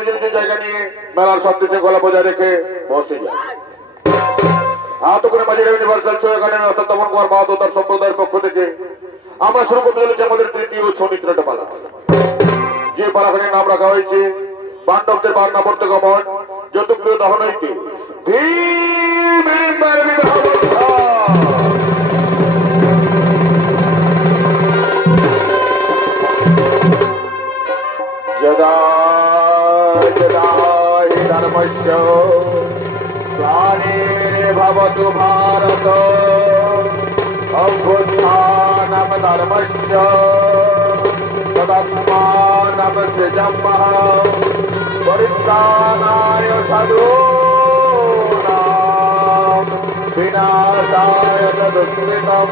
নিজের নিজের জায়গা নিয়ে মেলার শান্তি শৃঙ্খলা বজায় রেখে বসে যায়। হাত করে মাঝে ইউনিভার্সাল শো একাডেমি অর্থাৎ তপন কুমার মাহাতো তার সম্প্রদায়ের পক্ষ থেকে আমরা শুরু করতে চলেছি আমাদের তৃতীয় ছৌ নৃত্যটা পালা। যে পালাখানির নাম রাখা হয়েছে পাণ্ডবদের বার্নাবর্ত গমন যতপ্রিয় দহন হইতে যদা যদা হি ধর্মস্য গ্লানির্ভবতু ভারত অভ্যুত্থানম ধর্মস্য তদাত্মানম সৃজমঃ পরিত্রাণায় সাধূনাং বিনাশায় চ দুষ্কৃতম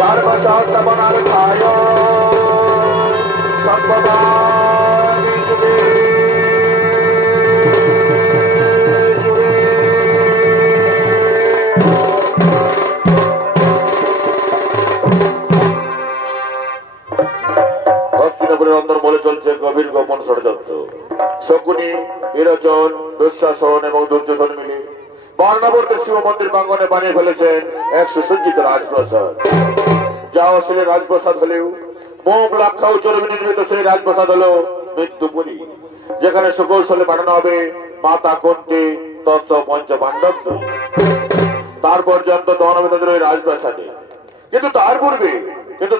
ধর্মসংস্থাপনার্থায় সম্ভবামি যুগে অন্তর বলে চলছে গভীর গোপন ষড়যন্ত্র। শকুনি, বিরোচন, দুঃশাসন এবং দুর্যোধন মিলে বার্নাবর্তে শিব মন্দির প্রাঙ্গনে বানিয়ে ফেলেছেন এক সুসজ্জিত রাজপ্রাসাদ। যা আসলে রাজপ্রাসাদ হলেও মোম লাক্ষা ও চর্বি নির্মিত সেই রাজপ্রাসাদ হল মৃত্যুপুরী, যেখানে সুকৌশলে পাঠানো হবে মাতা কন্তে তত্ত্ব পঞ্চ পাণ্ডব। তার পর্যন্ত দহনবিদের ওই রাজপ্রাসাদে। কিন্তু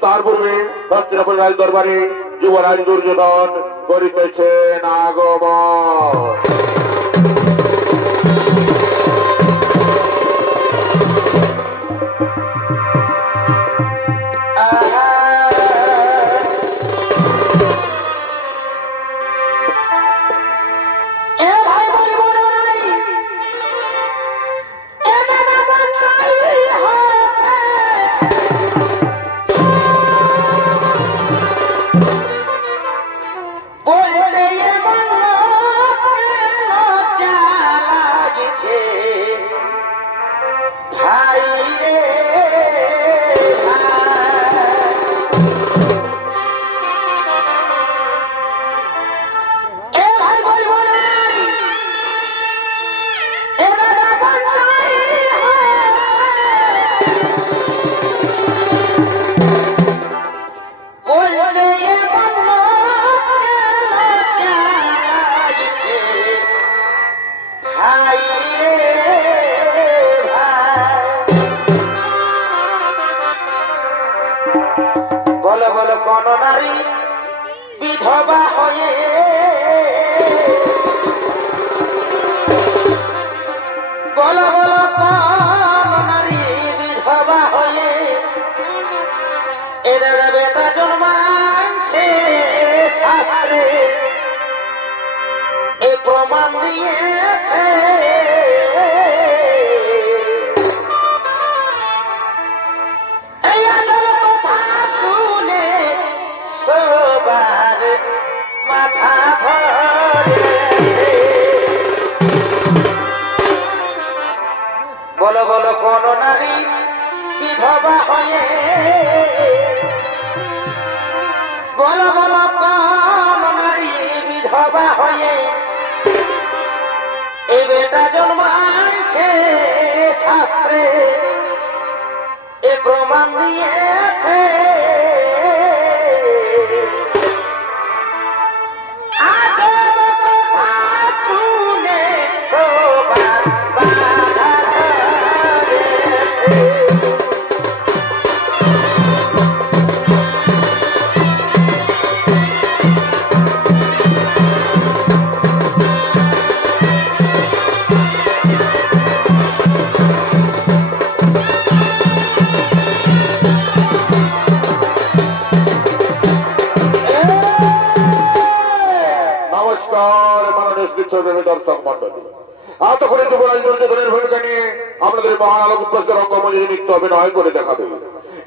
তার পূর্বে হস্তিনাপুর রাজ দরবারে যুবরাজ দুর্যোধন করিতেছেন আগমন। বিধবা হয়ে বলো বলো কোন নারী বিধবা হয়ে এদের বেটা জন্মাচ্ছে এ প্রমাণ দিয়েছে। বলো বলো কোন নারী বিধবা হয়ে বলো বলো কোন নারী বিধবা হয়ে এই বেটা জন্মাচ্ছে শাস্ত্রে এ প্রমাণ দিয়েছে। দর্শক মন্ডলী, এতক্ষণে যুবরাজ দুর্যোধনের ভূমিকা নিয়ে আমাদের মহান আলোক উৎকর্ষ রঙ্গমঞ্চে নৃত্য অভিনয় করে দেখাবে।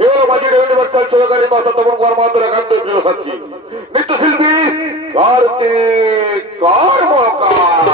এবার মাঝির ইউনিভার্সাল সহকারী মাস্টার তপন কুমার মাহাতোর একান্ত প্রিয় সাক্ষী নৃত্যশিল্পী কার্তিক কর্মকার।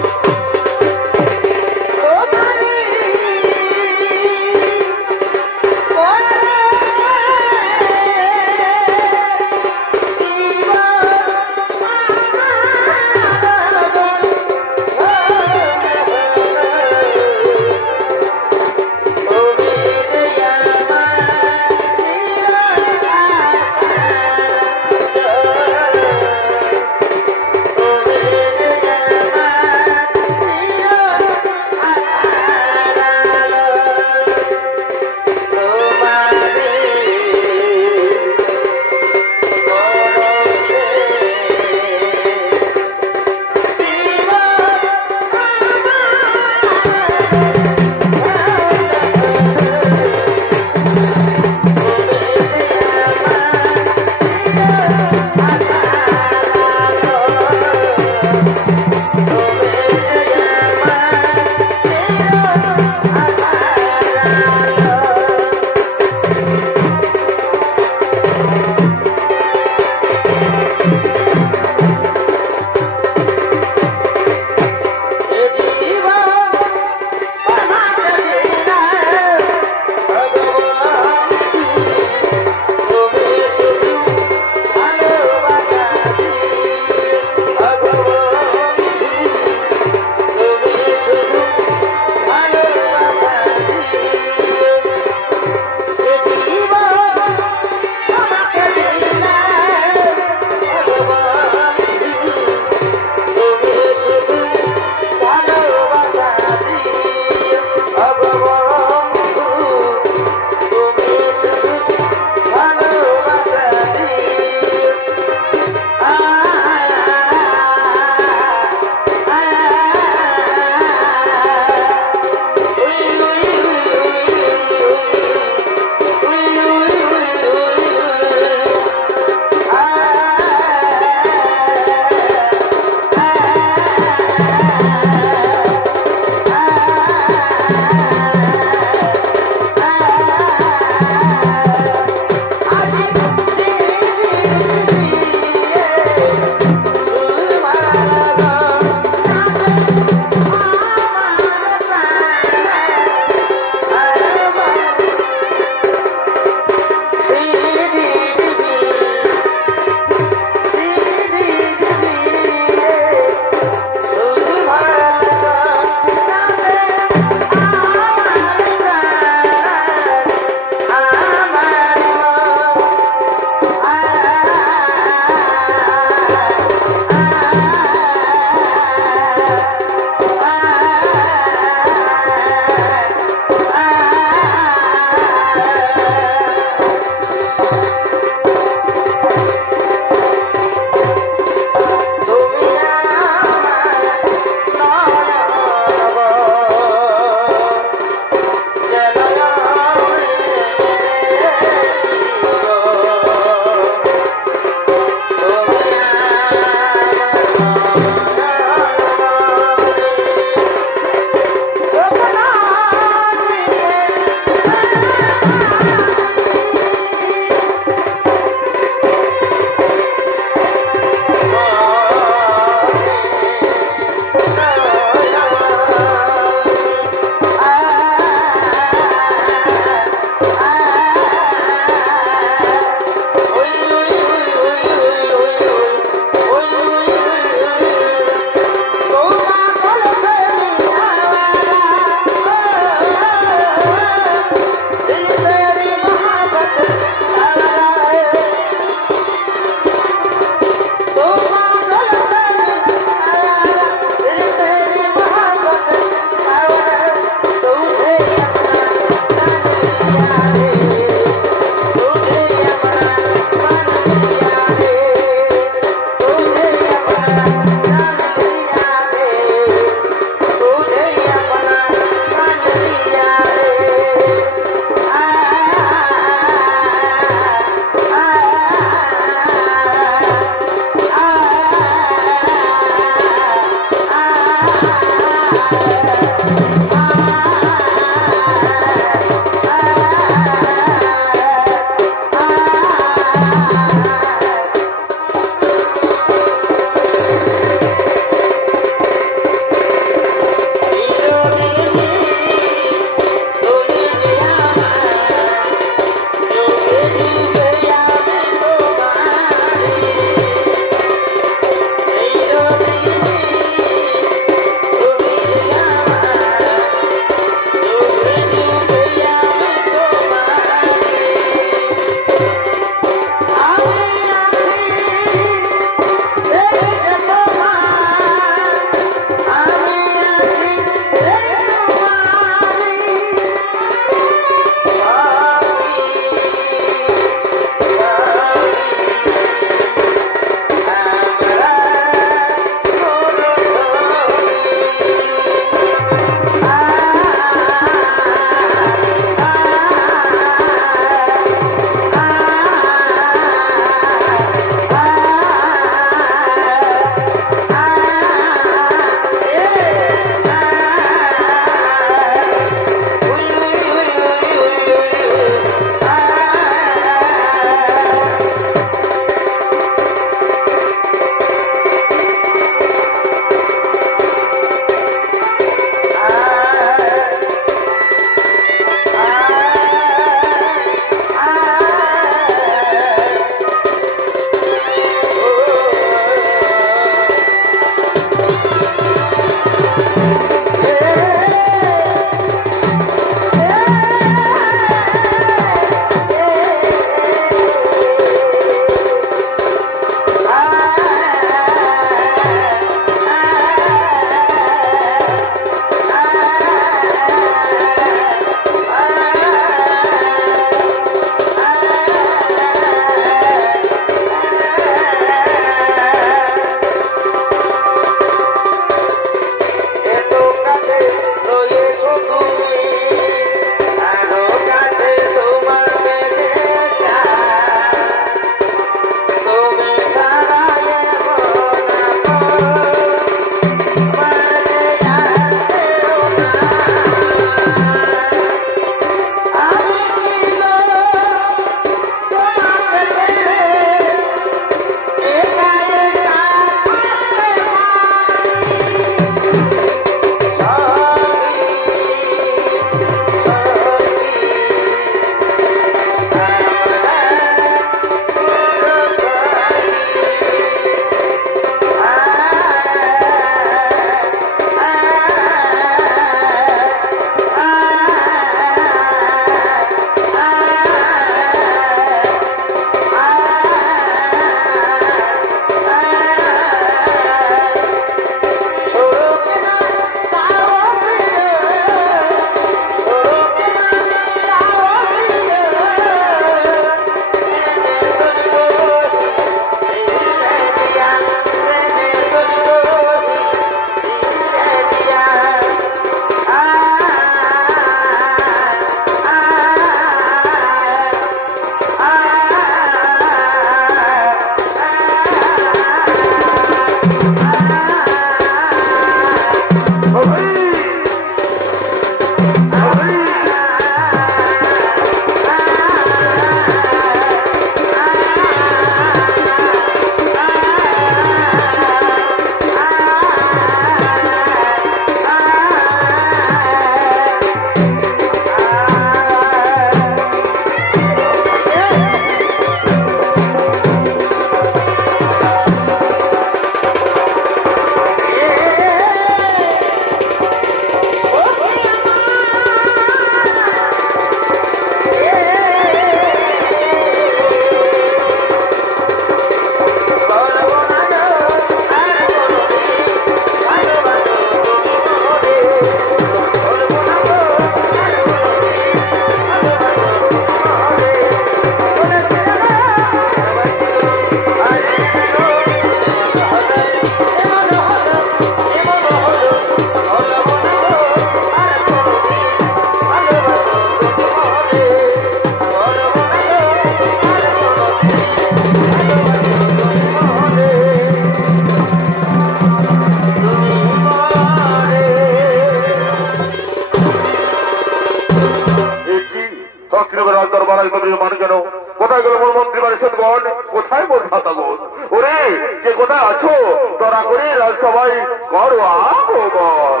কোথায় আছো তোরা করে রাজসভায় করো আগমন।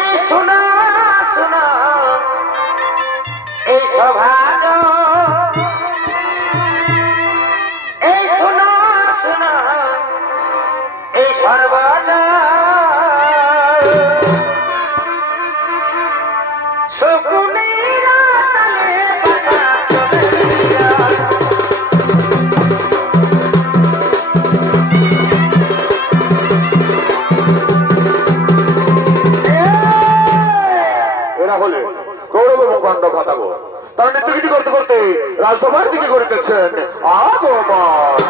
এই শোনা শোনা এই সভাগ, এই শোনা শোনা এই সর্বদা শকুনিরা তালে বাঁধা চলিয়া। এরা হলে কৌরব এবং পাণ্ডব খাতাগো, তারা নৃত্যগীতি করতে করতে রাজসভার দিকে করিতেছেন আগমন।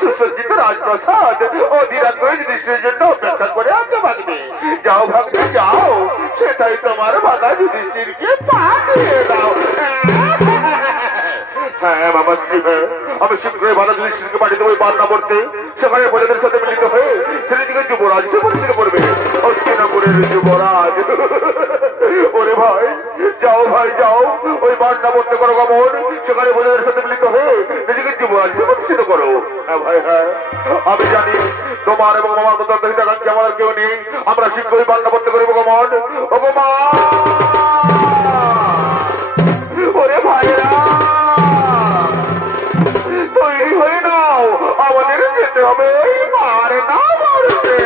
সুসজ্জিত রাজপ্রাসাদ অধীরাজ যুধিষ্ঠিরের জন্য অপেক্ষা করে আছে ভাগ্নে। যাও ভাগ্নে যাও, সেটাই তোমার ভাগা যুধিষ্ঠিরকে পাঠিয়ে দাও। হ্যাঁ মামা শ্রী, আমি শীঘ্রই ভাগা যুধিষ্ঠিরকে পাঠিয়ে দেবো বান্না করতে। সেখানে প্রজাদের সাথে মিলিত হয়ে সেদিকে যুবরাজ সে পরিচিত করবে হস্তিনাপুরের যুবরাজ। ওরে ভাই যাও ভাই যাও ওই বান্না বলতে করো গমন, সেখানে বন্ধুদের সাথে মিলিত হয়ে নিজেকে জীবন প্রতিষ্ঠিত করো। হ্যাঁ ভাই হ্যাঁ, আমি জানি তোমার এবং আমার মতো দেখাচ্ছি আমার কেউ নেই, আমরা শীঘ্রই বান্না বলতে করিব গমন। ও মা ওরে ভাইরা তৈরি হয়ে নাও, আমাদের যেতে হবে মারে না মারতে।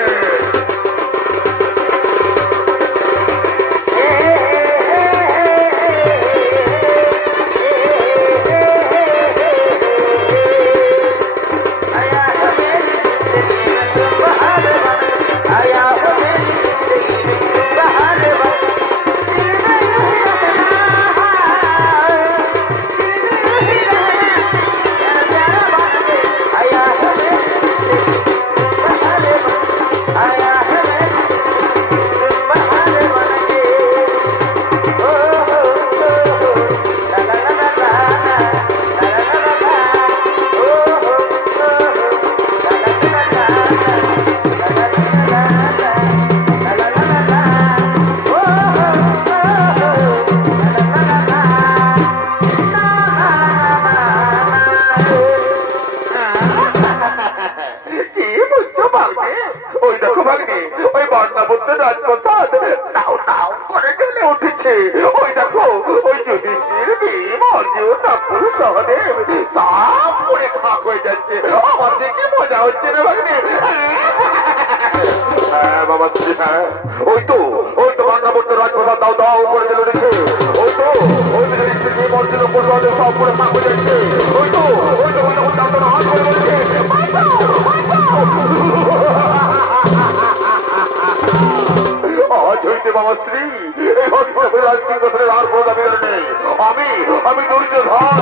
আমি দুর্যোধন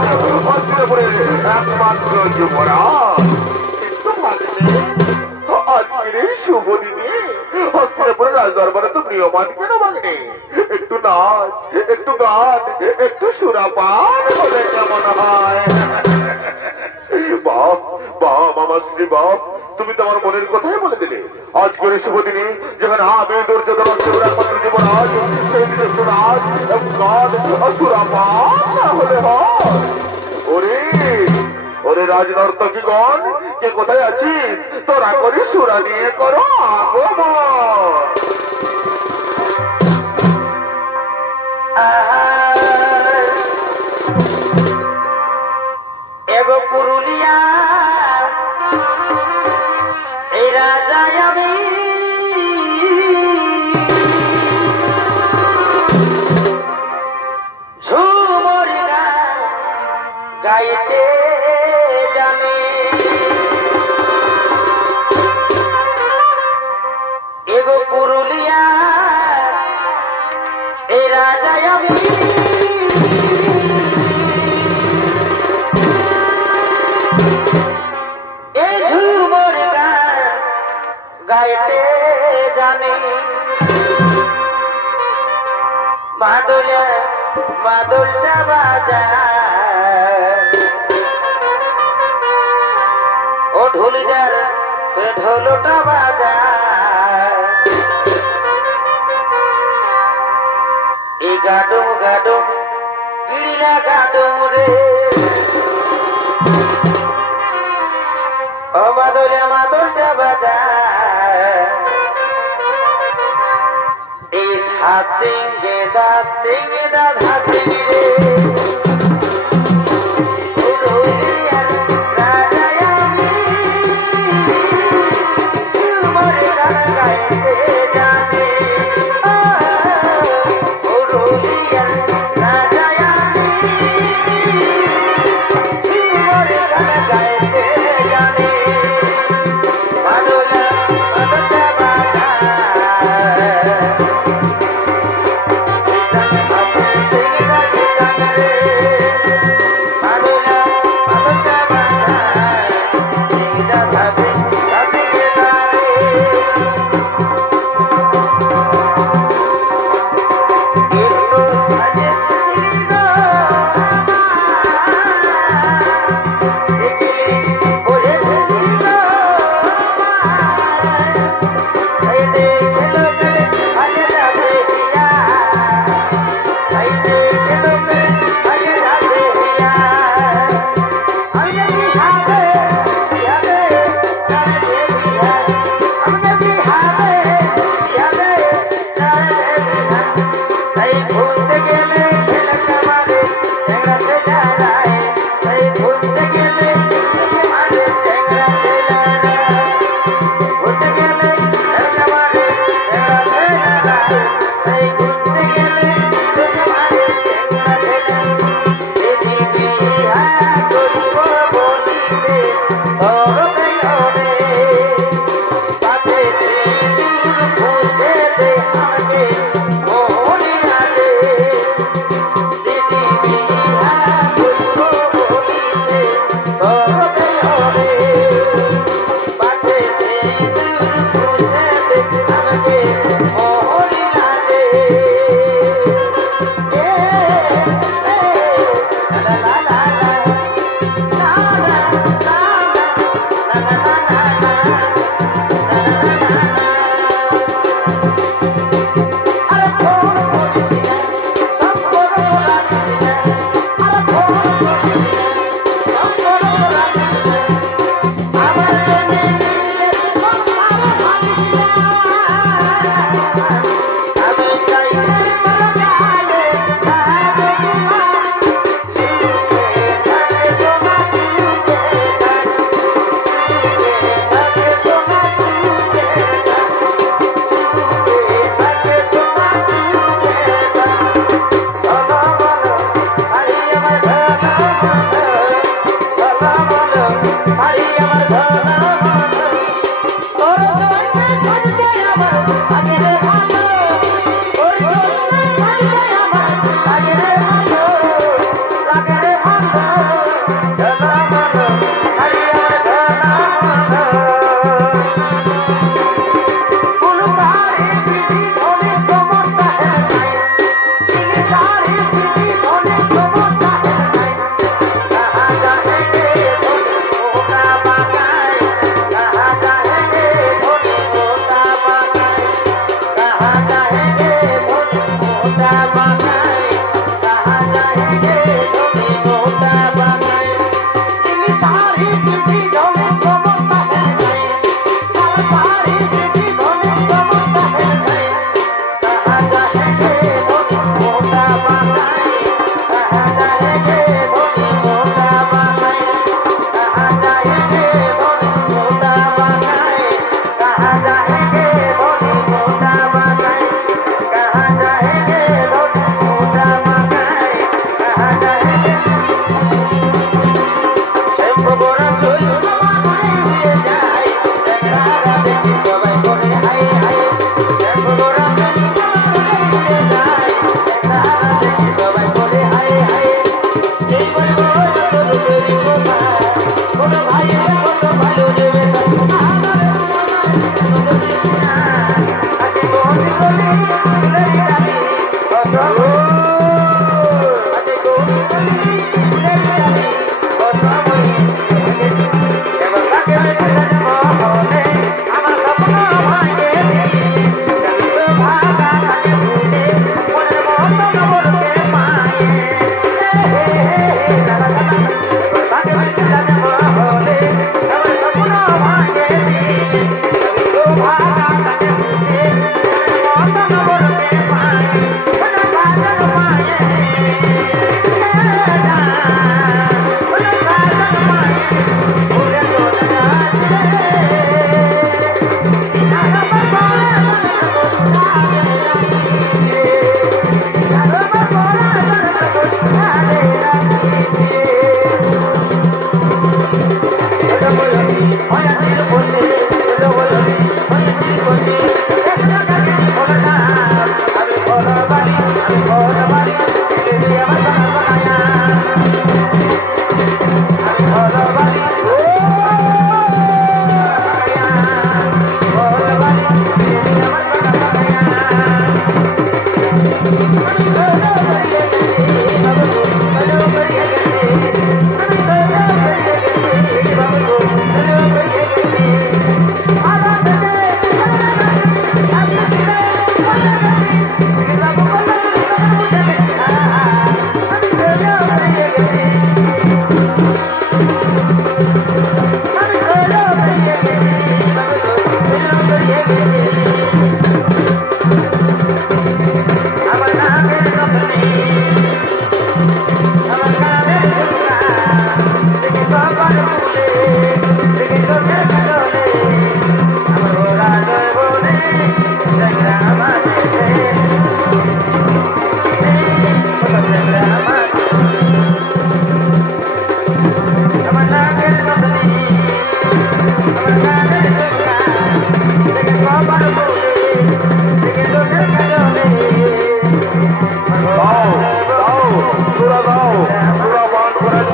হস্তিনাপুরের একমাত্র যুবরাজ। আজকের এই শুভ দিনে হস্তিনাপুরের রাজদরবারে তো প্রিয়মান কেন ভাগ্নে? একটু নাচ, একটু গান, একটু সুরাপান হলে কেমন হয়? বাহ বাহ মামাশ্রী বাহ, তুমি তো আমার মনের কথাই বলে দিলে। আজকের শুভ দিনে যেখানে আমি দুর্যোধন একমাত্র যুবরাজ, সেই দিনে সুরাজ এবং গান সুরাপান হলে হয়। ওরে ওরে রাজনর্তকীগণ, কে কোথায় আছিস? তোরা করি সুরা নিয়ে করো আগমন। এগো পুরুলিয়া এই রাজা আমি ঝুমরি গান গাইতে জানে। এগো পুরুলিয়া এই রাজা আমি এই ঝুমরি গান গাইতে জানে। মাদুলিয়া মাদুলটা বাজা ও ঢুলিদার ঢোলটা বাজা। এই গাডুম গাডুম কিড়িলা গাডুম রে, ও মাদুলিয়া মাদুলটা বাজা। এই ধাতিঙ্গে দাতিঙ্গে দা ধাতিঙ্গে রে,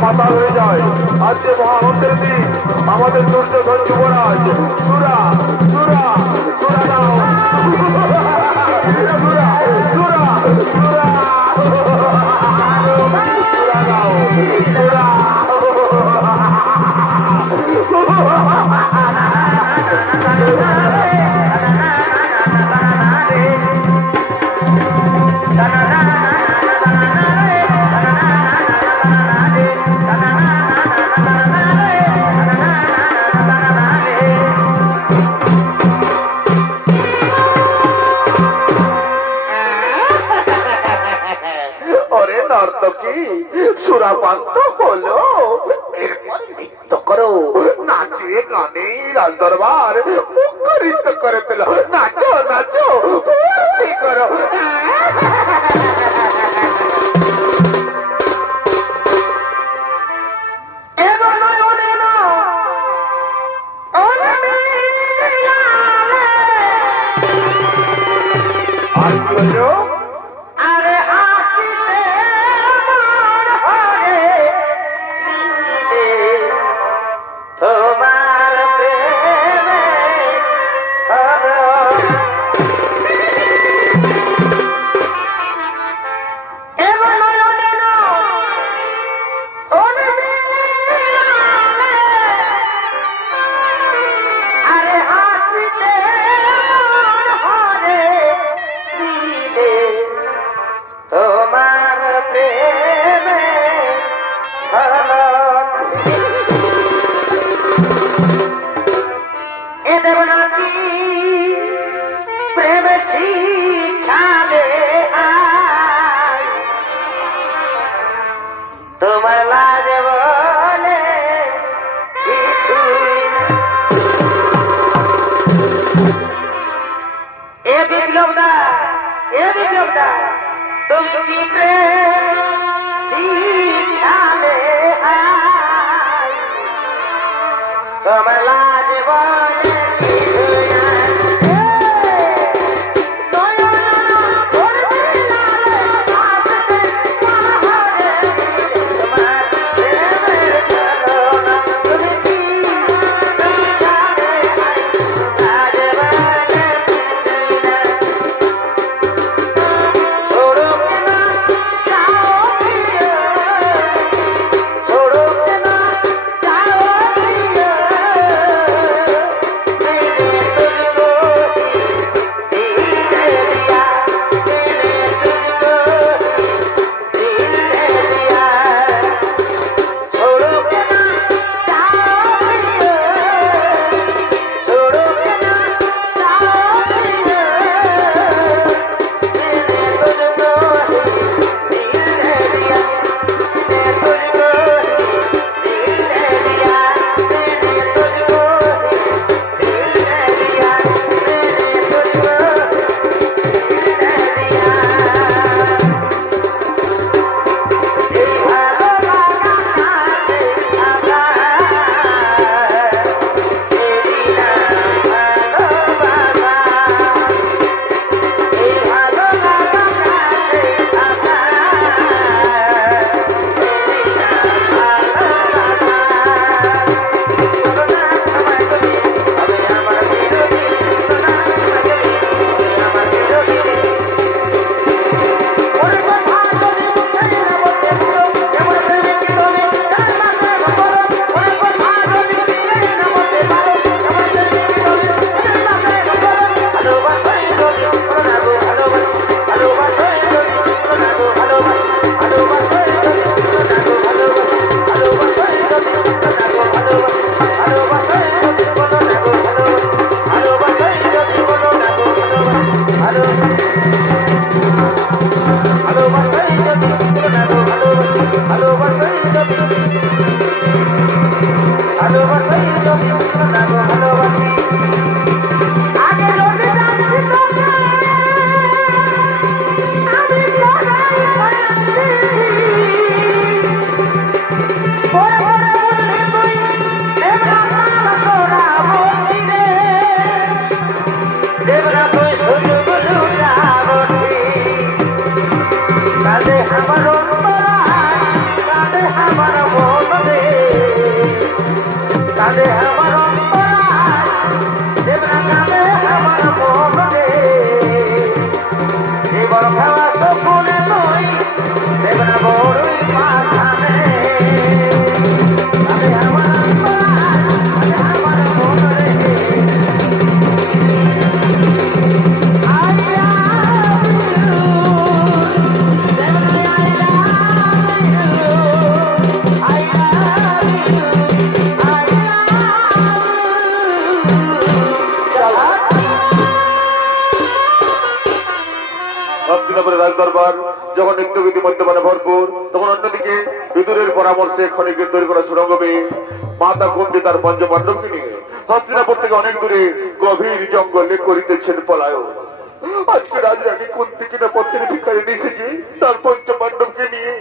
মাথা হয়ে যায়। আজকে মহানন্দের দিন, আমাদের দুর্যোধন যুবরাজ সুরা সুরা সুরা দাও সুরা সুরা সুরা সুরা দাও সুরা নর্তকী সুরাপান্ত হলো, এরপর নৃত্য করো, নাচিয়ে গানে রাজ দরবার মুখরিত করে পেল। নাচো নাচো ফুর্তি করো। আর কি বলছো? আরে হাসিতে মন হরে দিলে তোমার প্রেমে সরল। এমন নয়নের অনিবিড় আরে হাসিতে মন হরে দিলে তোমার প্রেমে সরল। এ দেবনাথী প্রেম শিখালে আয় তোমার লাজ বলে কিছুই না। এ বিপ্লবদা তুমি কি প্রেম শিখালে আয় তোমার লাজ বলে কিছুই না। রাজদরবার যখন নিত্যবিধি মদ্যপানে ভরপুর, তখন অন্যদিকে বিদুরের পরামর্শে ক্ষণিকের তৈরি করা সুড়ঙ্গ বেয়ে মাতা কুন্তি তার পঞ্চপাণ্ডবকে নিয়ে হস্তিনাপুর থেকে অনেক দূরে গভীর জঙ্গলে করিতেছেন পলায়ন। আজকে রাজরানী কুন্তি কিনা পথের ভিখারি এসেছে তার পঞ্চপাণ্ডবকে নিয়ে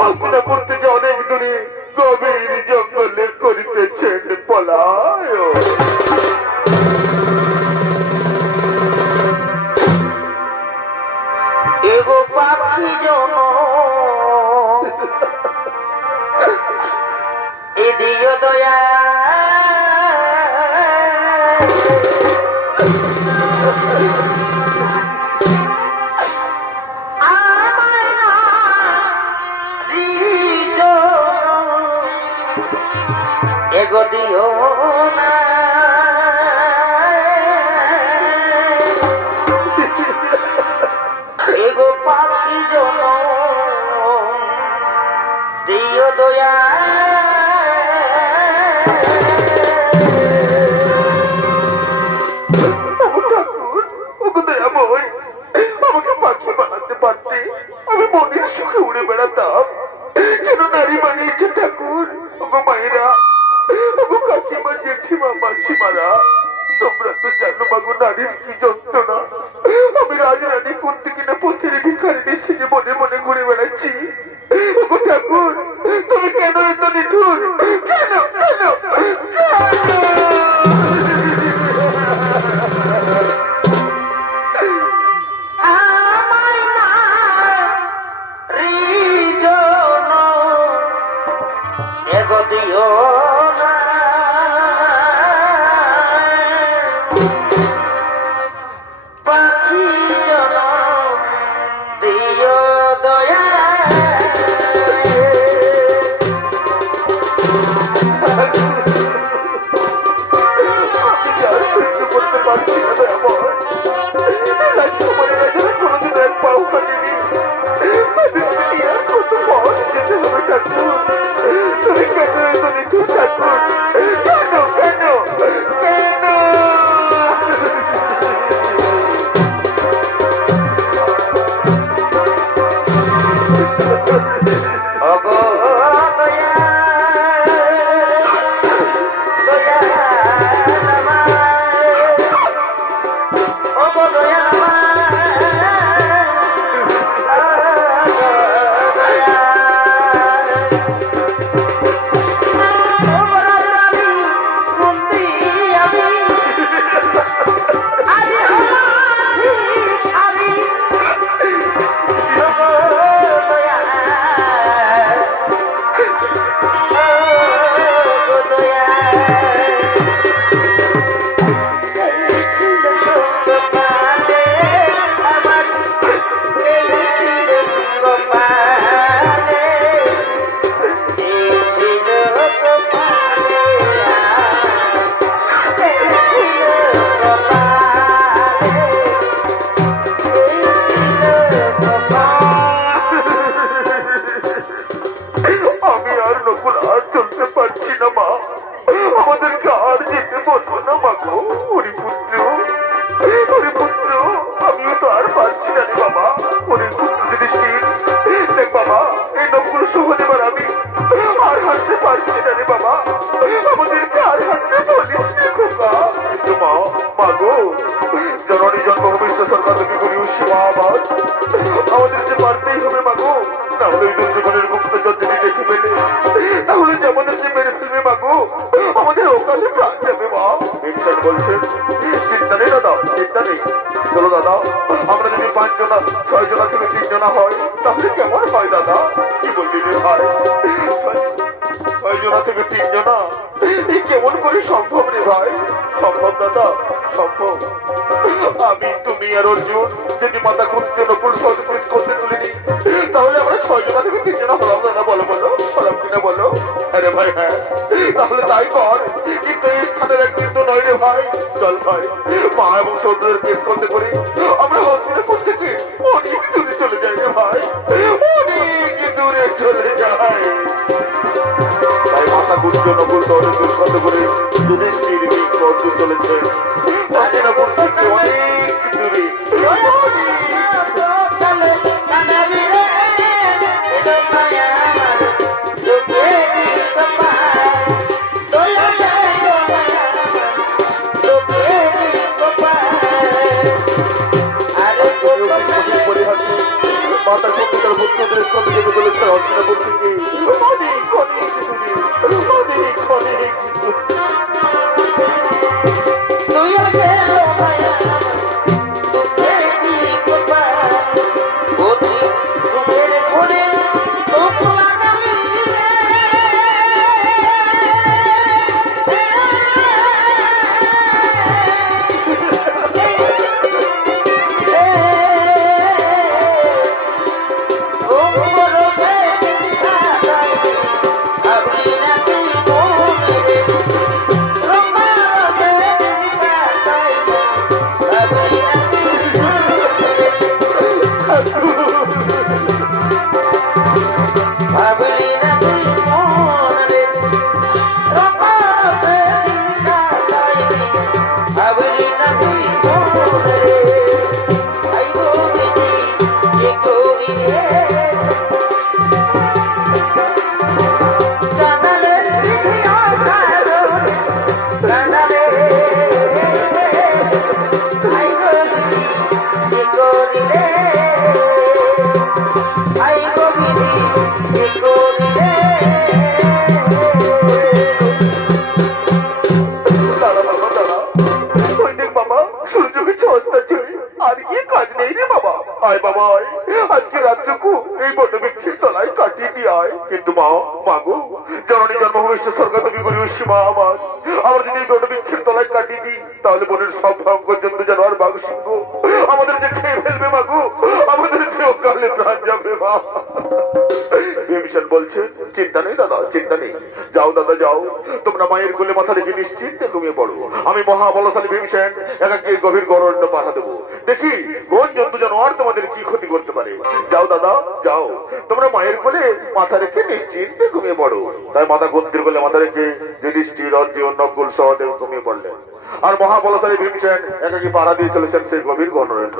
হস্তিনাপুর থেকে অনেক দূরে গভীর জঙ্গলে করিতেছেন পলায়ন। এগো দিও না এগো পাখি জন দিও দয়া আমাকে পাখি বানাতে পারতে আমি মনের সুখে উড়ে বেড়াতাম কেন নারী বানিয়েছে ঠাকুর ওগো মায়েরা ওগো কাকিমা জেঠিমা মাসিমারা তোমরা তো জানো মাগো নারীর কি যন্ত্রণা আমি রাজরানী করতে কিনা পথের ভিখারিনী সেজে মনে মনে ঘুরে বেড়াচ্ছি ওগো ঠাকুর তুমি কেন এত নিঠুর কেন কেন জননী জন্মভূমি সরকার তুমি করি সীমাবাদ আমাদের যে পারতেই হবে মাগো তাহলে ওই দুর্যোগনের মুক্ত যদি দেখে পেলে তাহলে যে আমাদের যে মেরে ফেলবে মাগো আমাদের ওকালে প্রাণ যাবে মা ইনসান বলছেন চিন্তা নেই দাদা চিন্তা নেই চলো দাদা আমরা যদি 5 জনা 6 জনা থেকে 3 জনা হয় তাহলে কেমন হয় দাদা কি বলবি রে ভাই 6 জনা থেকে 3 জনা এই কেমন করে সম্ভব রে ভাই সম্ভব দাদা সম্ভব আমি তুমি আর অর্জুন যদি মাথা ঘুরতে নকুল সহজ করতে তুলিনি তাহলে আমরা 6 জনা থেকে 3 জনা হলাম দাদা বলো বলো হলাম কিনা বলো আরে ভাই হ্যাঁ তাহলে তাই কর কিন্তু এই স্থানের একদিন তো নয় রে ভাই চল ভাই মা এবং সৌন্দর্যের কেস করতে করি আমরা হসপিটাল থেকে অনেক দূরে চলে যাই রে ভাই অনেক দূরে চলে যাই তাই মাথা ঘুরতে নকুল শহরে কেস করতে করি যুধিষ্ঠির অর্জুন চলেছে হস্তিনাপুর থেকে অনেক দূরে মাতা সত্যিকার ভক্তদের স্কন্ধে যেতে চলেছে হস্তিনাপুর থেকে অনেক অনেক দূরে অনেক অনেক আয় বাবা আয়, আজকে রাত্রকু এই বটবৃক্ষের তলায় কাটিয়ে দিয়ে আয়। কিন্তু মা মাগো জননী জন্মভূমিষ্ঠ স্বর্গত বিকরি সীমা আমার যদি এই বটবৃক্ষের তলায় কাটিয়ে দিই তাহলে বনের সব ভয়ঙ্কর জন্তু জানোয়ার বাঘ সিংহ আমাদের যে খেয়ে ফেলবে মাগো, আমাদের যে অকালে প্রাণ যাবে মা। ভীমসেন বলছে চিন্তা নেই দাদা, চিন্তা নেই, যাও দাদা যাও, তোমরা মায়ের কোলে মাথা রেখে নিশ্চিন্তে ঘুমিয়ে পড়ো। আমি মহাবলশালী ভীমসেন একাকে গভীর গরণ্য পাঠা দেবো, দেখি কোন জন্তু জানোয়ার তোমাদের কি ক্ষতি করতে পারে। যাও দাদা যাও, তোমরা মায়ের কোলে মাথা রেখে নিশ্চিন্তে ঘুমিয়ে পড়ো। তাই মাতা কুন্তির কোলে মাথা রেখে যুধিষ্ঠির অর্জুন নকুল সহদেব ঘুমিয়ে পড়লেন। আর মহাবলশালী ভীমসেন একাকি পাড়া দিয়ে চলেছেন সেই গভীর গণরণ্য।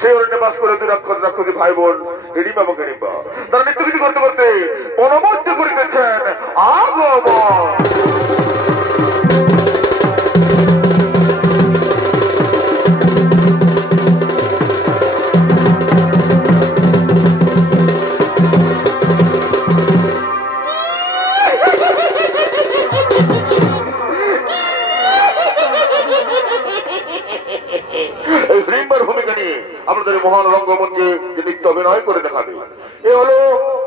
সেই অরণ্যে বাস করে দুই রাক্ষস রাক্ষসী ভাই বোন হিড়িম্বা এবং হিড়িম্বা তারা নিত্যগতি করতে করতে বনমধ্য করিতেছেন আগমন। এই হিড়িম্বার ভূমিকা নিয়ে আপনাদের মহান রঙ্গমঞ্চে যে নৃত্য অভিনয় করে দেখাবে এ হলো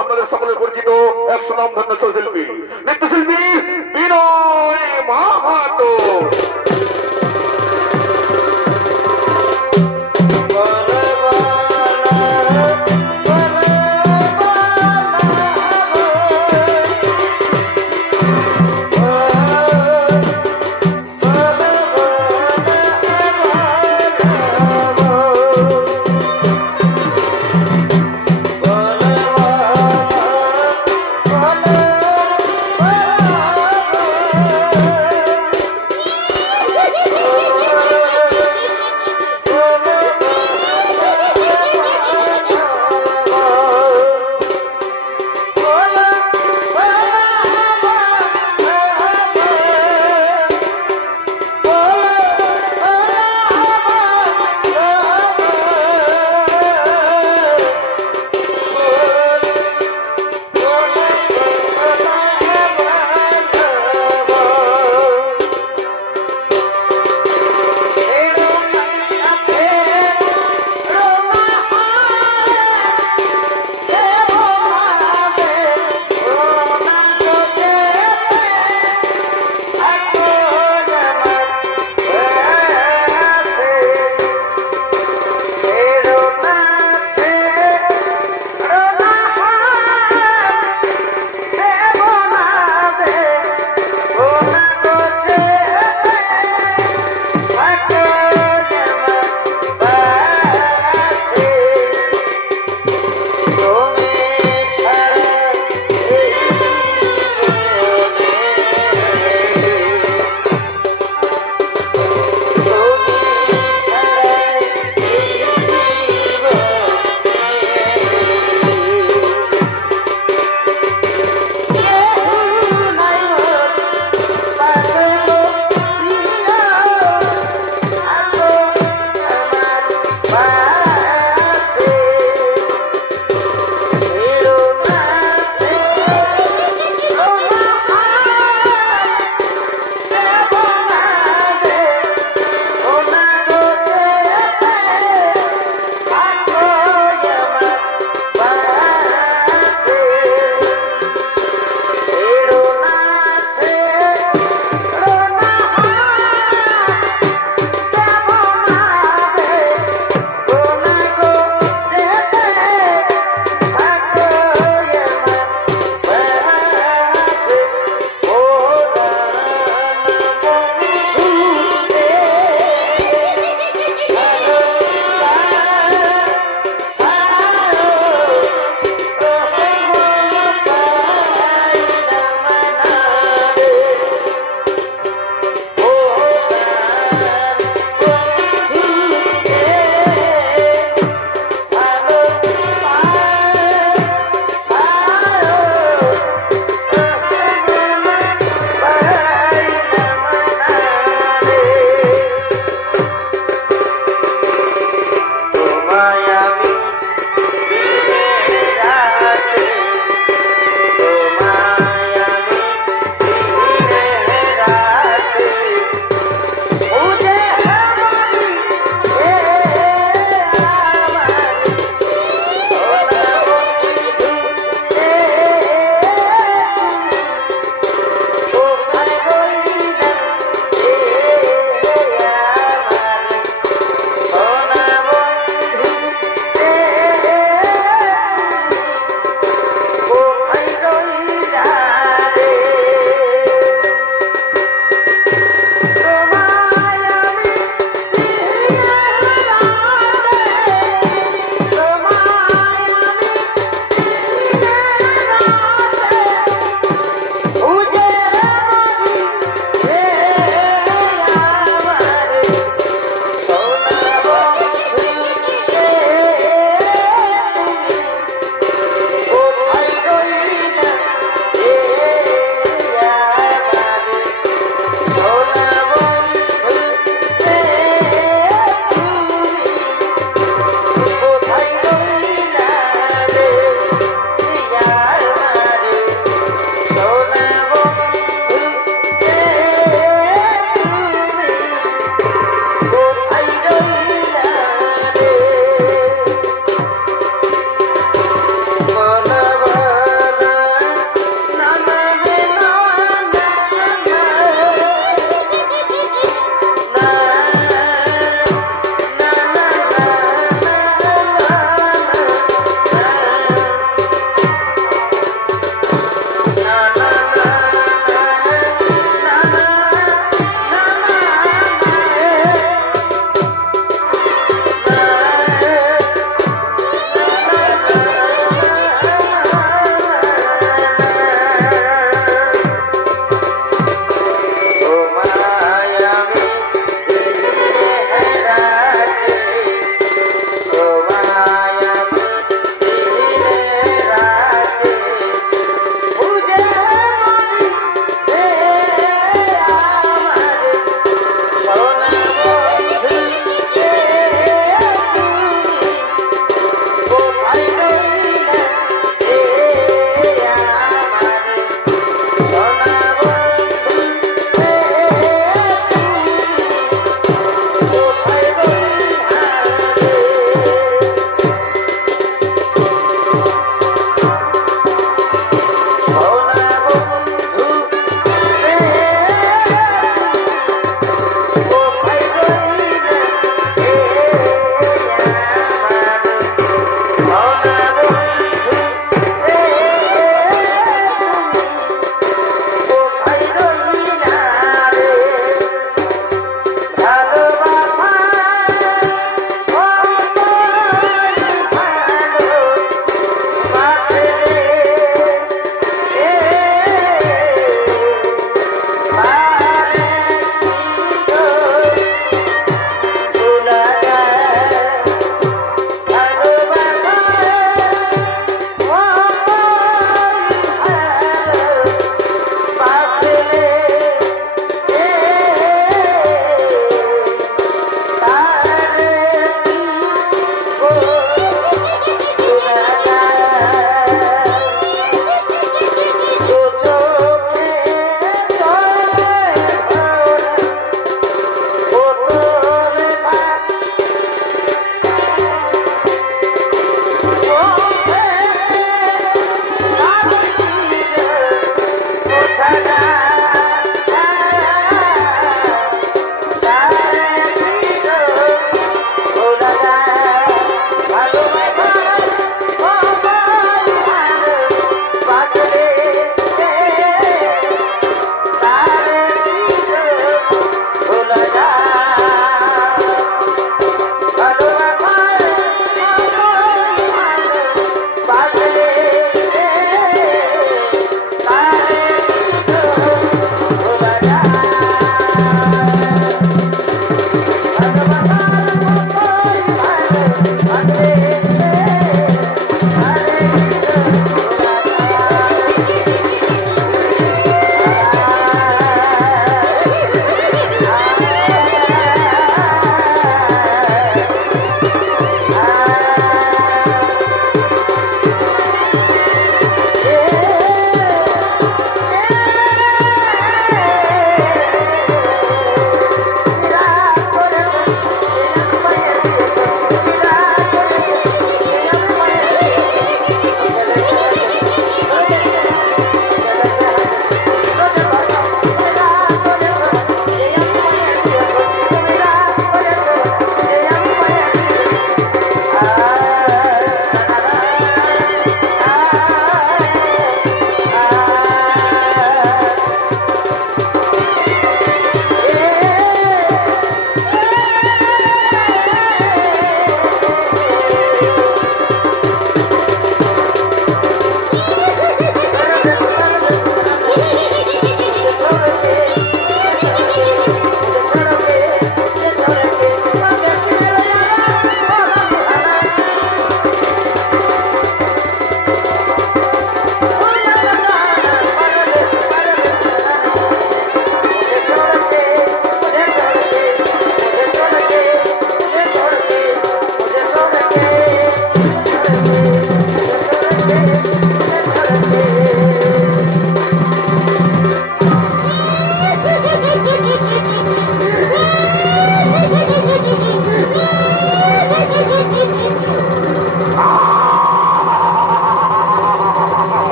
আপনাদের সকলের পরিচিত এক সুনামধন্য শিল্পী নৃত্যশিল্পী বিনয় মাহাতো।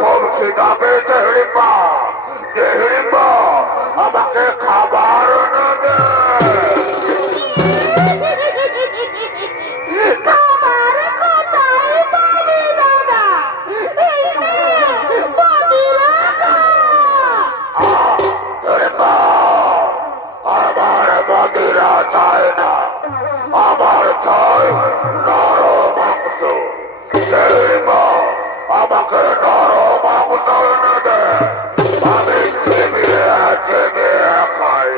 খুব খিদা পেয়েছে হিড়িম্বা, যে হিড়িম্বা আমাকে খাবার না দে। আমার মদিরা চায় না, আমার চাই নরম মাংস। আমাকে নরম মাংস এনে দে, আমি চিবিয়ে চিবিয়ে খাই।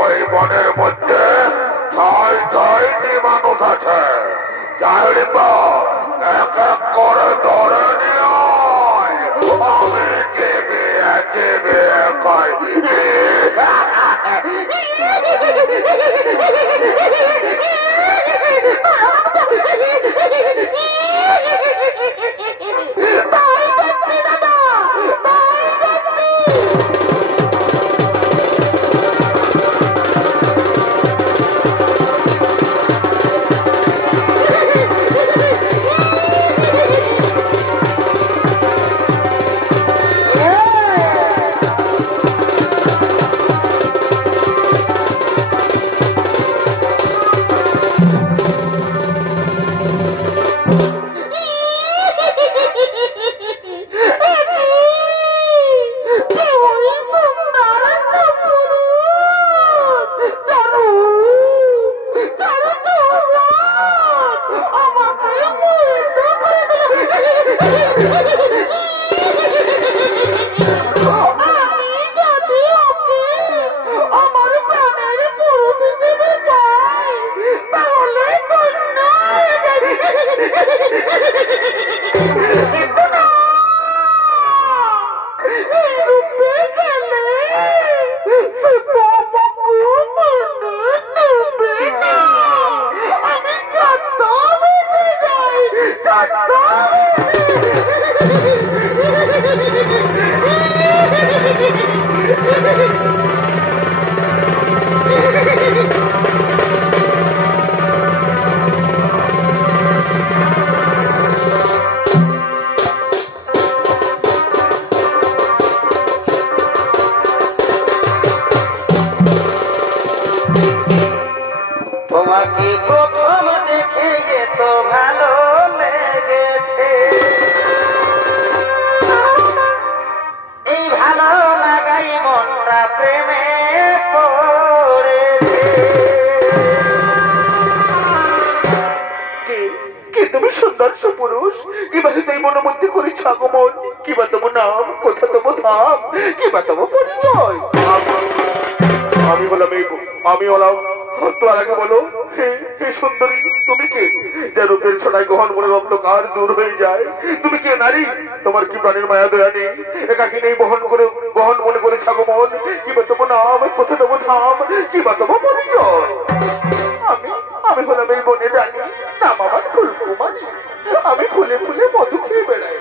ওই বনের মধ্যে ছয় ছয়টি মানুষ আছে, চাইবা এক এক করে ধরে নিয়ে আমি চেবিয়ে চেবিয়ে খাই। তোমাকে প্রথম দেখে এত ভালো লেগেছে, এই ভালো লাগাই মনটা প্রেমে পড়েছে। কে তুমি সুন্দর সুপুরুষ, কিবা হৃদয় মনোমধ্যে করেছ আগমন, কিবা তোমার নাম, কোথা তোমার ধাম, কিবা তোমার পরিচয়? আমি বললাম আমি হলাম। তোমার আগে বলো, হে সুন্দরী, তুমি কে? যে রূপের ছড়াই গ্রহণ মনে অন্ধকার দূর হয়ে যায়। তুমি কে নারী? তোমার কি প্রাণের মায়া দয়া নেই? একাকি নেই বহন মনে করে ছাগমন, কিবা তোমার নাম, কোথা তোমার ধাম, কিবা তোমার পরিচয়? আমি হলাম এই বনের রানী, নাম আমার ফুলকুমারী। আমি ফুলে ফুলে মধু খেয়ে বেড়াই।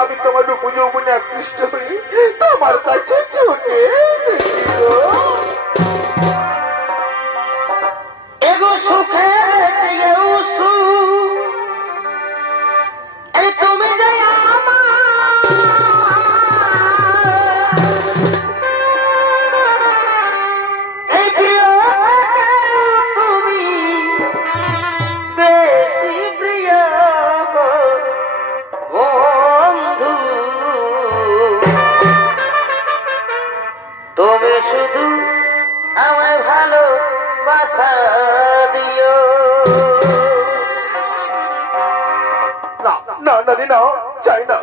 আমি তোমার রূপ যৌবনে আকৃষ্ট হয়ে তোমার কাছে ছুটে এসেছি। এগো সুখের এই তুমি যে এই প্রিয় তুমি বেশি প্রিয় বন্ধু, তুমি শুধু আমায় ভালো বাসা দিও। না নারী না, চাই না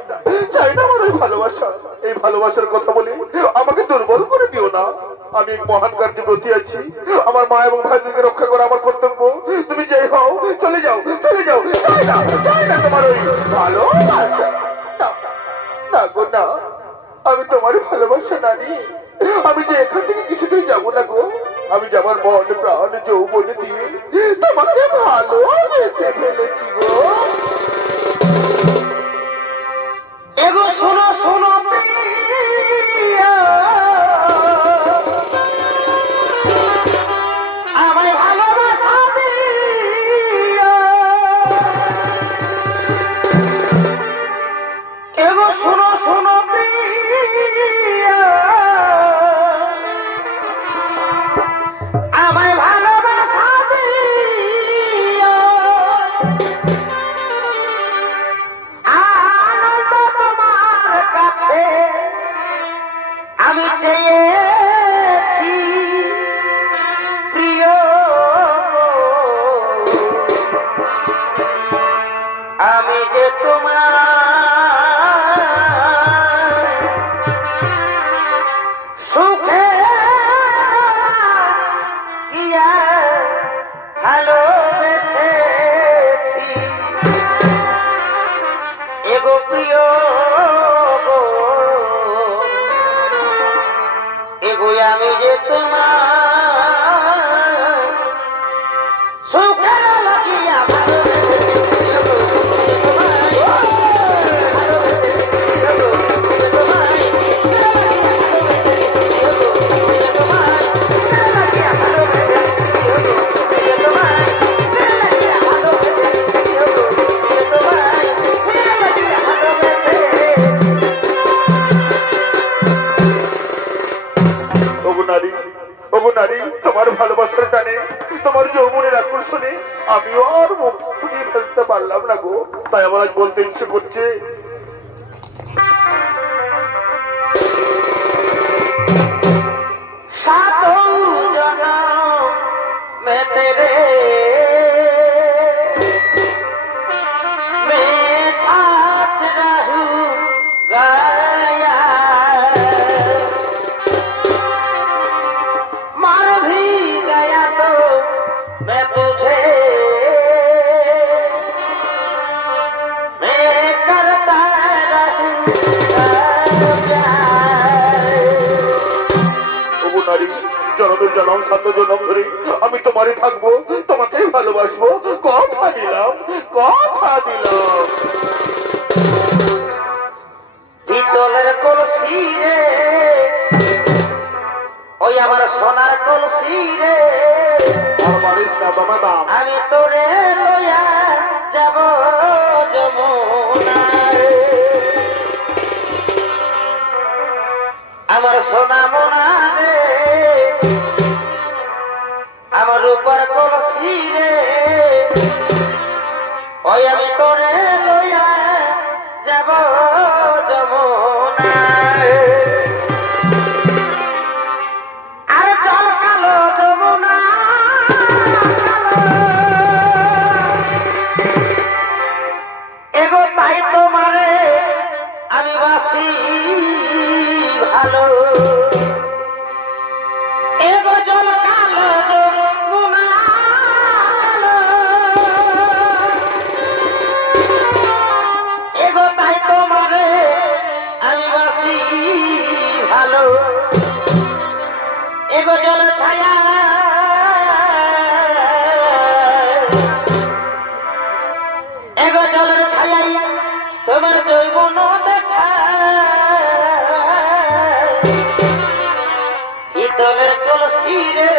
আমার এই ভালোবাসা। এই ভালোবাসার কথা বলে আমাকে দুর্বল করে দিও না। আমি এক মহান কার্যে ব্রতী আছি। আমার মা এবং ভাইদেরকে রক্ষা করা আমার কর্তব্য। তুমি যেই হও চলে যাও। চাই না তোমার ওই ভালোবাসা। না গো না, আমি তোমার ভালোবাসা নারী। আমি যে এখান থেকে কিছুতেই যাবো না গো। আমি যাবার মন প্রাণ যৌবনে দিয়ে তোমাকে ভালোবেসে ফেলেছি গো। এগো শোনো প্রিয়া, আমি চেয়েছি প্রিয় আমি যে তোমার সুখে গিয়া ভালোবেসেছি এগো প্রিয় এগো আমি যে তোমার সুখে লাগিয়া তোমার ভালোবাসার টানে তোমার যৌবনের আকর্ষণে আমিও আর মুখ ফুটিয়ে ফেলতে পারলাম না গো। তাই আমার আজ বলতে ইচ্ছে করছে জনমের জনম সাত জনম ধরে আমি তোমারই থাকবো, তোমাকেই ভালোবাসবো। কথা দিলাম, কথা দিলাম। পিতলের কলসি রে ওই আমার সোনার কলসি রে আমি তোরে লইয়া যাব যমুনায় আমার সোনা মোনা রে আমার রূপার কলসি রে ওই আমি তোরে লইয়া যাব যমুনায় আর চল কালো যমুনা এগো তাই তোমারে আমি বাসি ভালো এগো জল কালো যমুনা এগো তাই তোমারে আমি বাসি ভালো এগো জল ছায়া এগো জলের ছায়াই তোমার যৌবন দেখা পিতলের কলসি রে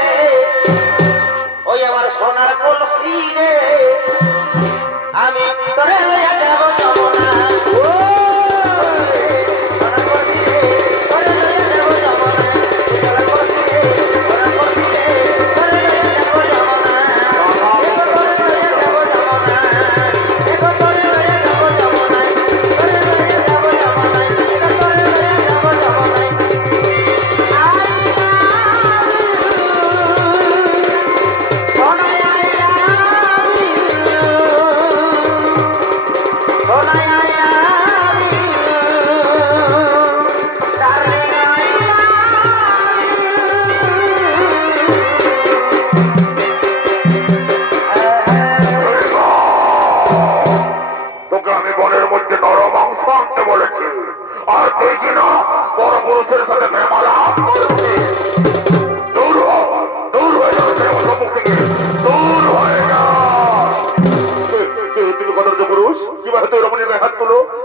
ওই আমার সোনার কলসি রে আমি তোরে লইয়া যাব যমুনা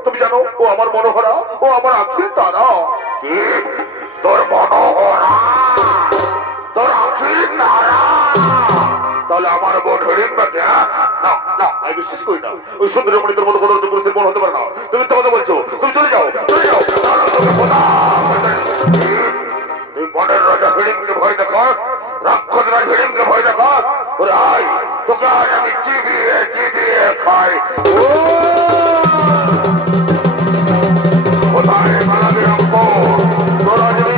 তুমি জানো ও আমার মনোহরা, ও আমার আখির তারা। তোর মনোহরা, তোর আখির তারা, তাহলে আমার বোন হিড়িম্বাকে না না আমি বিশ্বাস করি না। ওই সুন্দর রমণীদের মতো কোনো পুরুষের বোন হতে পারে না। তুমি তো কথা বলছো, তুমি চলে যাও, চলে যাও। তুই বনের রাজা হিড়িমকে ভয় দেখাস, রাক্ষস রাজ হিড়িমকে ভয় দেখাস। ওরে আয়, তোকে আজ আমি চিবিয়ে চিবিয়ে খাই। কোথায় মালাবি রঙ্গ তোরা যদি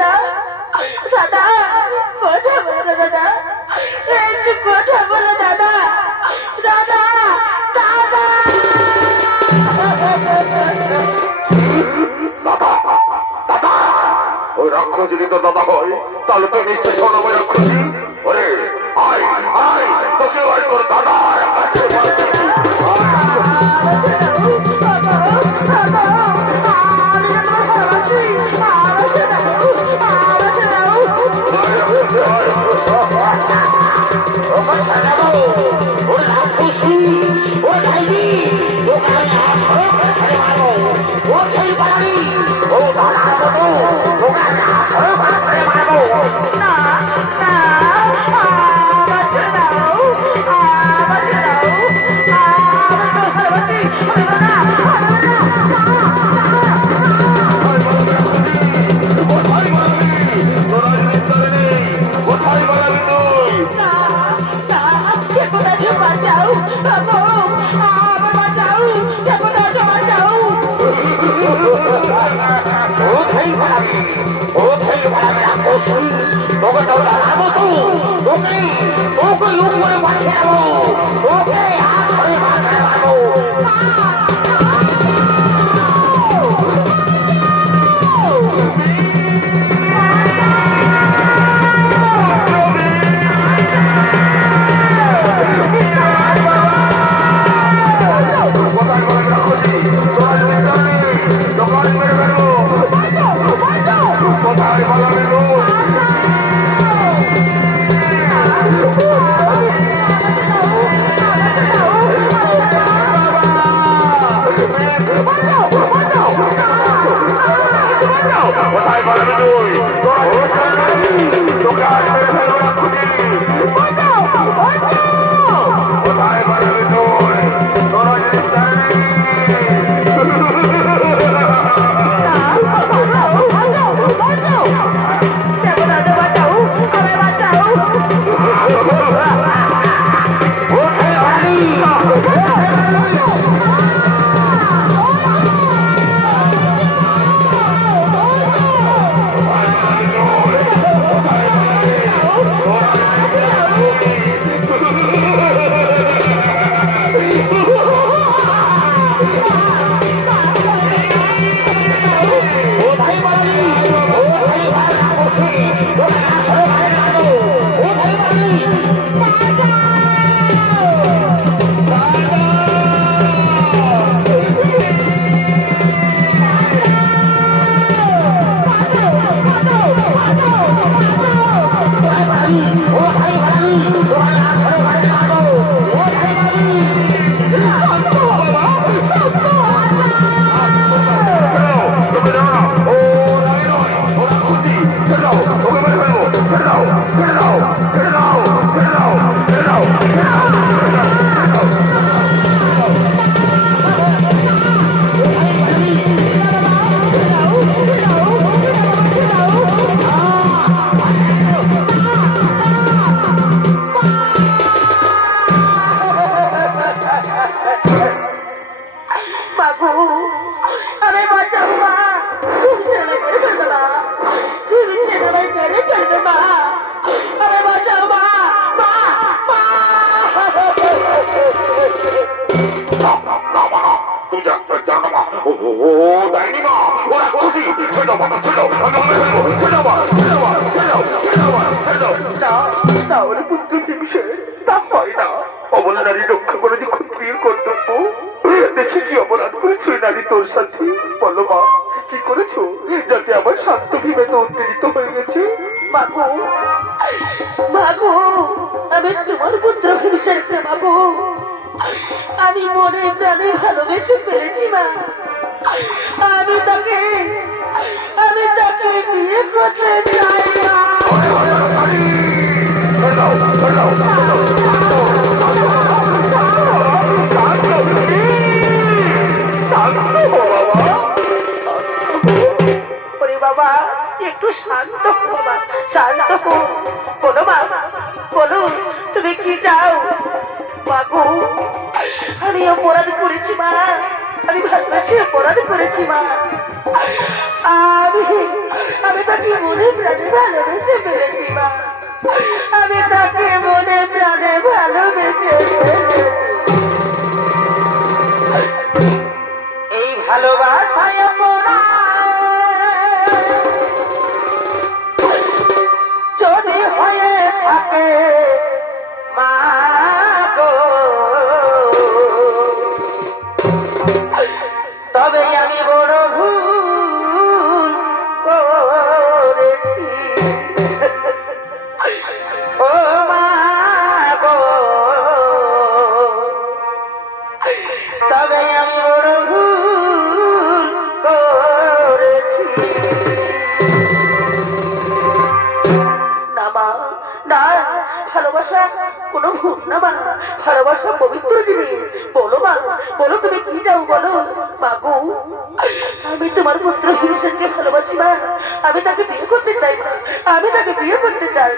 দাদা দাদা কথা বলো দাদা একটু কথা বলো দাদা দাদা দাদা দাদা ওই রাক্ষস যদি তোর দাদা হয় তাহলে তো নিশ্চয় সোনাময় রাক্ষসী ওরে আয় আয় তোকে আয় তোর দাদা তাহলে পুত্র হিংসে তা হয় না। অবলা নারী রক্ষা করে যে ক্ষত্রিয়ের কর্তব্য। দেখে কি অপরাধ করেছো নারী তোর সাথে? বলো মা, কি করেছো যাতে আমার শান্ত ভীমে তো উত্তেজিত হয়ে গেছে? মাগো মাগো, আমি তোমার পুত্র হিংসেছে মাগো। আমি মনে প্রাণে ভালোবেসে ফেলেছি মা। আমি তাকে বিয়ে করতে চাই না। বাবা একটু শান্ত হো বাবা, শান্ত হো। বলো মা, বলো তুমি কি চাও? মাগো আমি অপরাধ করেছি মা, আমি ভালোবাসি অপরাধ করেছি মা। আমি তাকে মনে প্রাণে ভালোবেসে ফেলেছি মা। আমি তাকে মনে প্রাণে ভালোবেসে ফেলেছি। এই ভালোবাসায় পড়া যদি হয়ে থাকে মা গো, তবে আমি বড় ভুল করেছি। ও মা গো, তবে আমি বড় ভুল করেছি। না মা, না, ভালোবাসা কোনো ভুল না মা, ভালোবাসা পবিত্র জিনিস। বলো মা, বলো তুমি কি চাও বলো। মা গো, আমি তোমার পুত্র হিমসেনকে ভালোবাসি মা। আমি তাকে বিয়ে করতে চাই মা, আমি তাকে বিয়ে করতে চাই।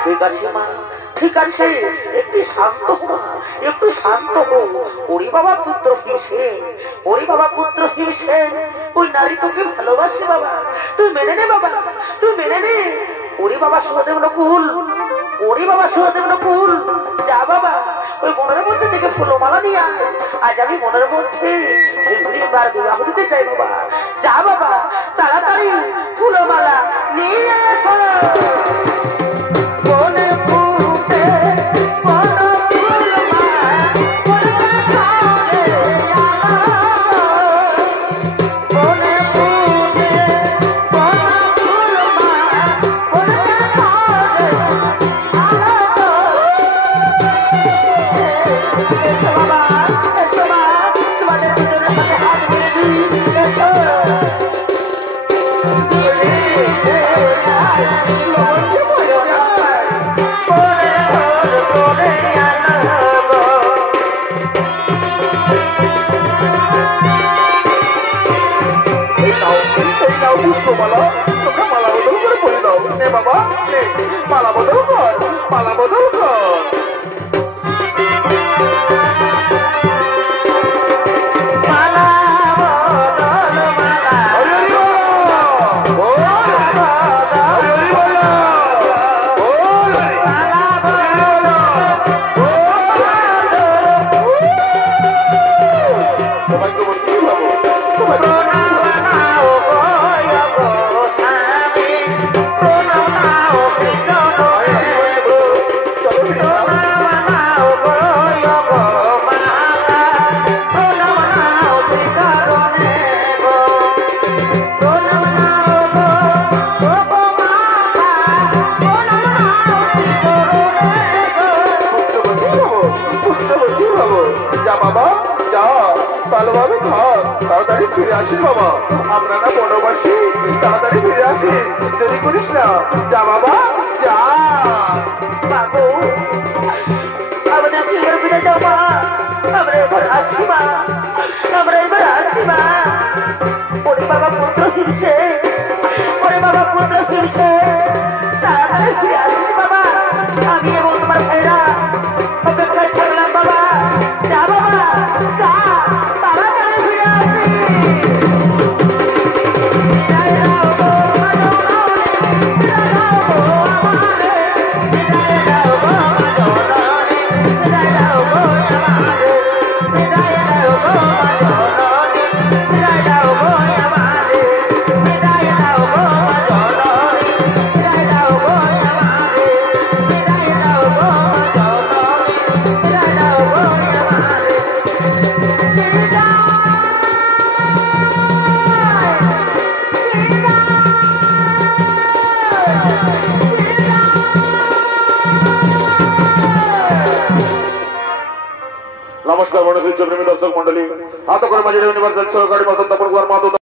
ঠিক আছে মা, ঠিক আছে, একটু শান্ত হো মা, একটু শান্ত হো। ওরে বাবা পুত্র হিমসেন, ওরে বাবা পুত্র হিমসেন, ওই নারী তোকে ভালোবাসে বাবা, তুই মেনে নে বাবা, তুই মেনে নে। ওরে বাবা সহদেব নকুল, ওরে বাবা সহদেব নকুল, যা বাবা ওই মনের মধ্যে থেকে ফুলমালা নিয়ে আয়। আজ আমি মনের মধ্যে হিমরিবার বিবাহ দিতে চাই বাবা। যা বাবা তাড়াতাড়ি ফুলমালা নিয়ে এসো। মালা বদল কর, মালা বদল কর। ভালোভাবে খান, তাড়াতাড়ি ফিরে আসিস বাবা। আমরা না বনবাসী, তাড়াতাড়ি ফিরে আসিস, দেরি করিস না। যা বাবা যা। বাবু আমাদের ফিরে ফিরে যাও মা, আমরা এবার আসছি মা, আমরা এবার আসছি মা। ওরে বাবা পুত্র ফিরছে, ওরে বাবা পুত্র ফিরছে, তাড়াতাড়ি ফিরে আসিস বাবা। আমি এবং তোমার ভাইরা অপেক্ষায় থাকলাম বাবা। যা বাবা যা, তাড়াতাড়ি ফিরে আসিস। नमस्कार प्रेमी दर्शक मंडली आता माजी गाड़ी बसंत